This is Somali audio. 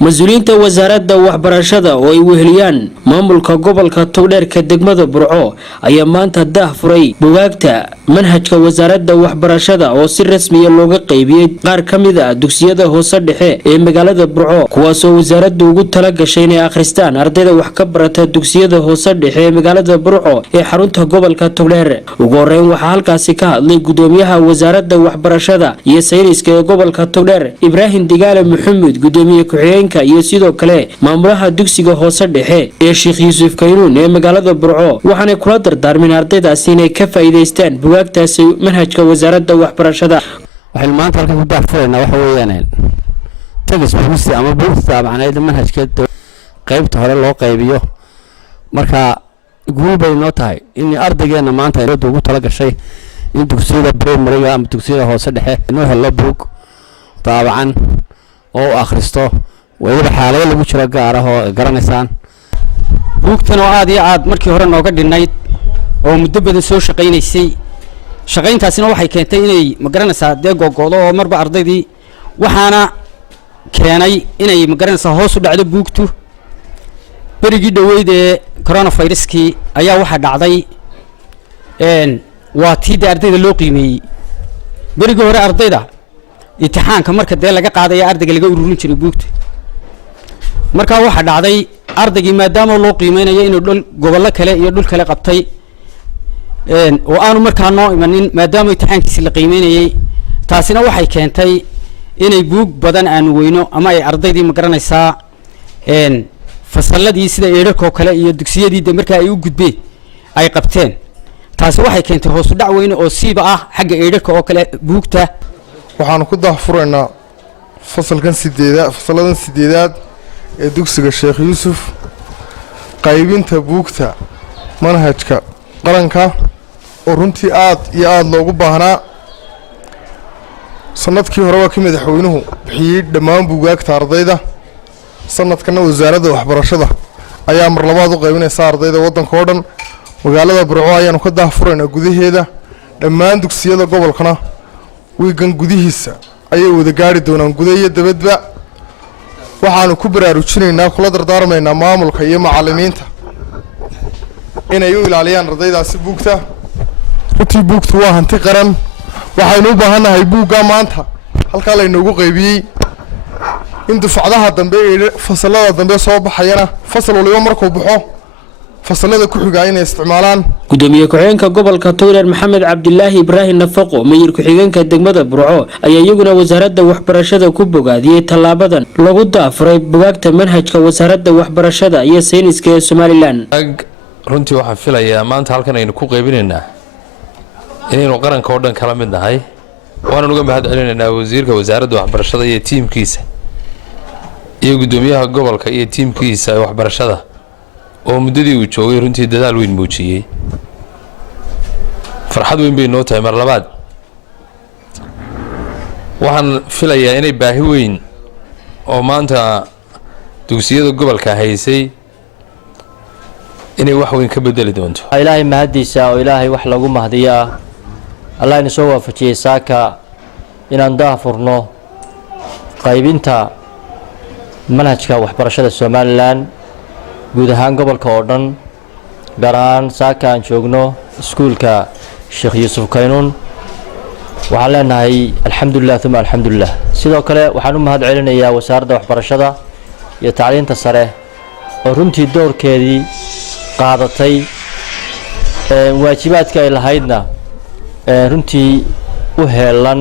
مسؤولينta wasaaradda waxbarashada oo ay weheliyaan maamulka gobolka Togdheerka degmada Burco ayaa maanta daahfuray buugaagta manhajka wasaaradda waxbarashada oo si rasmi ah looga qaybiyay qaar kamid ah dugsiyada hoose dhexe ee magaalada Burco kuwaas oo wasaaraddu ugu tala gashay inay akhristaan ardayda wax ka barata dugsiyada hoose dhexe ee magaalada Burco ee xarunta gobolka Togdheer ugu horeyn waxa halkaasi ka hadlay gudoomiyaha wasaaradda waxbarashada iyo sayniska ee gobolka Togdheer Ibrahim Digaale Maxamed gudoomiye ku iyo sidoo kale maamulaha dugsiga hoose dhexe ee Sheekh Yuusuf Kaynuun ee magaalada Burco waxaana kula dardaarmeen ardaydaasi inay ka faa'iideystaan buugaagtaasi manhajka wasaaradda waxbarashada waxay maanta halka ku daafurayna waxa weeyaan tagis buusti ama buugta macnaheedu manhajka qaybta hore loo qaybiyo marka guul bay noo tahay in ardaygeena maanta ay ugu tala gashay in dugsiyada primary ama dugsiyada hoose dhexe inuu helo buug taabacan oo akhristo wayba xaalado lagu jiro gaar ah oo garanaysaan buugtan oo aad iyo aad markii hore nooga dhinayd oo muddo badan soo shaqeynaysay shaqeyntaasina waxay keentay inay ma garanaysaa go'go'do oo marba ardaydii waxaana keenay inay ma garanaysaa hoos u dhacdo buugtu berigii dhaweyd ee coronavirus-kii ayaa waxa dhacday waa tii ardayda loo qiimeeyay berigii hore ardayda imtixaanka marka laga qaadaya ardayga laga ururin jiray buugta marka waxa dhacday ardaygii maadaama loo qiimeynayo inuu dhul gobollo kale iyo dhul kale qabtay oo aanu markaa noo imanin maadaama imtixaankiisa la qiimeynayay taasina waxay keentay inay buug badan aan weyno ama ay ardaydii ma garanaysaa fasalladii sida eerarkoo kale iyo dugsiyadii markaa ay u gudbeen ay qabteen taasi waxay keentay hoos u dhac weyn oo siiba ah xagga eerarka oo kale buugta waxaan ku daahfuraynaa fasalladan sideedaad ee dugsiga Sheekh Yuusuf qaybinta buugta manhajka qaranka oo runtii aad iyo aad loogu baahnaa sanadkii hore waa ka madaxweynuhu bixiyay dhammaan buugaagta ardayda sanadkana wasaaradda waxbarashada ayaa mar labaad u qaybinaysa ardayda waddanka oo dhan magaalada Burco ayaanu ka daahfuraynaa gudaheeda dhammaan dugsiyada gobolkana wiigan gudihiisa ayay wada gaari doonaan gudaha iyo dabadba waxaanu ku baraarujinaynaa kula dardaarmaynaa maamulka iyo macallimiinta inay u ilaaliyaan ardaydaasi buugta runtii buugtu waa hanti qaran waxaynu u baahannahay buugga maanta halkaa laynoogu qaybiyey in dufcadaha dambe ee fasallada dambe soo baxayana fasal waliba markuu baxo fasalada ku xiga inay isticmaalaan gudoomiye ku-xigeenka gobolka Togdheer Maxamed Cabdilaahi Ibrahim Nafaqo mayor ku-xigeenka degmada Burco ayaa iyaguna wasaaradda waxbarashada ku bogaadiyay talaabadan lagu daafuray buugaagta manhajka wasaaradda waxbarashada iyo sayniska ee Somaliland runtii waxaan filayaa maanta halkan aynu ku qaybinaynaa inaynu qaranka oo dhan kala mid nahay waxaan uga mahad celinaynaa wasiirka wasaaradda waxbarashada iyo tiimkiisa iyo gudoomiyaha gobolka iyo tiimkiisa waxbarashada oo muddadii uu joogay runtii dadaal weyn muujiyay farxad weyn bay noo tahay mar labaad waxaan filayaa inay baahi weyn oo maanta dugsiyada gobolka haysay inay wax weyn ka bedeli doonto ilaahay mahadiisa oo ilaahay wax lagu mahdiyaa Allah ina soo waafajiyay saaka inaan daahfurno qaybinta manhajka waxbarashada Somaliland guud ahaan gobolka oo dhan gaar ahaan saaka aan joogno iskuulka Sheekh Yuusuf Kaynuun waxaan leenahay alxamdulillah thumma alxamdulillah sidoo kale waxaan u mahad celinayaa wasaaradda waxbarashada iyo tacliinta sare oo runtii doorkeedii qaadatay waajibaadka ay lahaydna runtii u heelan